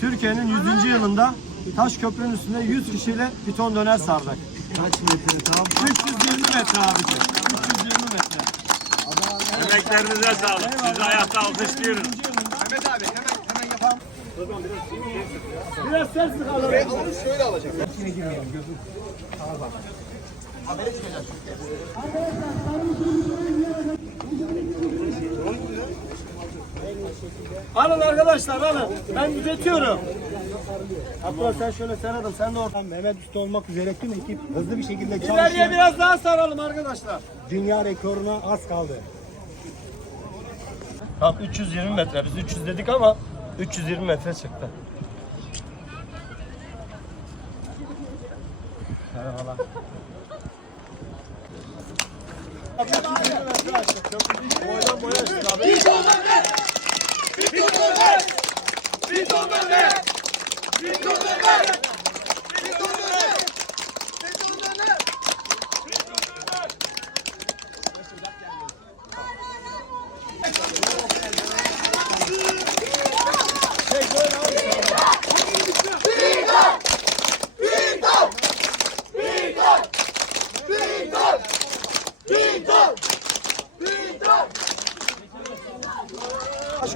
Türkiye'nin 100. Anam. yılında taş köprünün üstünde 100 kişiyle bir ton döner sardık. Kaç metre Tamam. 320 metre abi. 320 metre. Emeklerinize sağlık. Sizi hayatta alkışlıyoruz. Mehmet abi hemen hemen yapalım. Biraz ses mi kalır? Ben onu şöyle alacağım. İçine girmeyelim gözüm. Abi bak. Haberi çıkacağız. Haberi çıkacağız. Haberi çıkacağız. Haberi çıkacağız. Haberi çıkacağız. Alın arkadaşlar alın. Ben düzeltiyorum. Abi tamam. sen şöyle saralım. Sen de oradan tamam, Mehmet Usta olmak üzere tüm ekip hızlı bir şekilde çalışıyor. İleriye biraz daha saralım arkadaşlar. Dünya rekoruna az kaldı. Tam 320 metre. Biz 300 dedik ama 320 metre çıktı. Eyvallah. Boya boya. Vito Belmez! Vito Belmez! Vito Belmez! Vito Belmez!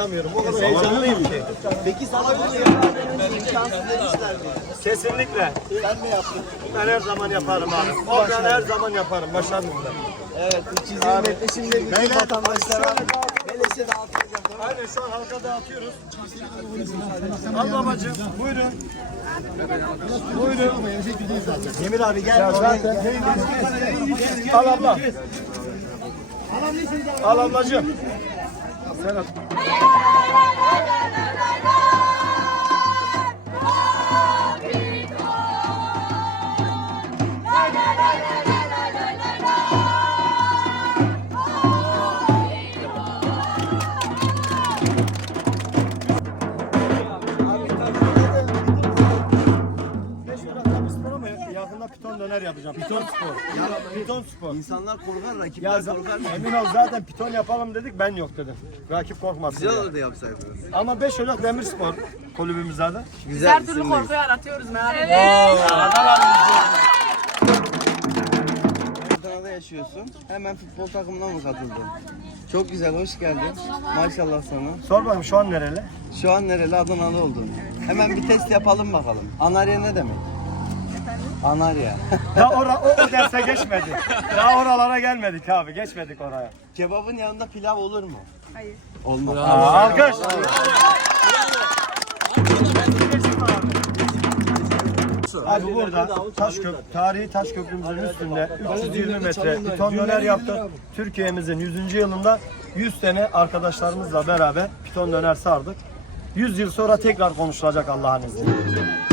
anlatamıyorum. O kadar e, Zaman heyecanlıyım ki. Peki salabilir miyim? Kesinlikle. Ben mi yaptım? Ben her zaman yaparım ben abi. O ben her zaman yaparım. Abi. Başardım da. Evet. Çizim etmişimde bütün vatandaşlara. Beleşe dağıtacağım. Aynen şu an halka dağıtıyoruz. Ablamacım buyurun. Abi, buyurun. Emir abi gel. Al abla. Al ablacım. Sarah. döner yapacağım. Piton spor. Ya, piton spor. İnsanlar korkar, rakipler ya, zaten, korkar. Emin ol zaten piton yapalım dedik, ben yok dedim. Rakip korkmaz. Güzel yani. olur da yapsaydınız. Ama beş Ocak Demir Spor kulübümüz zaten. Güzel, Her türlü korku yaratıyoruz merhaba. Evet. evet. Ya Adana'da yaşıyorsun. Hemen futbol takımına mı katıldın? Çok güzel, hoş geldin. Maşallah sana. Sor bakayım, şu an nereli? Şu an nereli? Adana'da oldun. Hemen bir test yapalım bakalım. Anarya ne demek? Anar ya. Daha ora, o, o derse geçmedik. Daha oralara gelmedik abi. Geçmedik oraya. Kebabın yanında pilav olur mu? Hayır. Olmaz. Bravo. alkış. Abi burada taş kök, tarihi taş köprümüzün üstünde 320 metre bir ton döner yaptı. Türkiye'mizin 100. yılında 100 sene arkadaşlarımızla beraber piton döner sardık. 100 yıl sonra tekrar konuşulacak Allah'ın izniyle.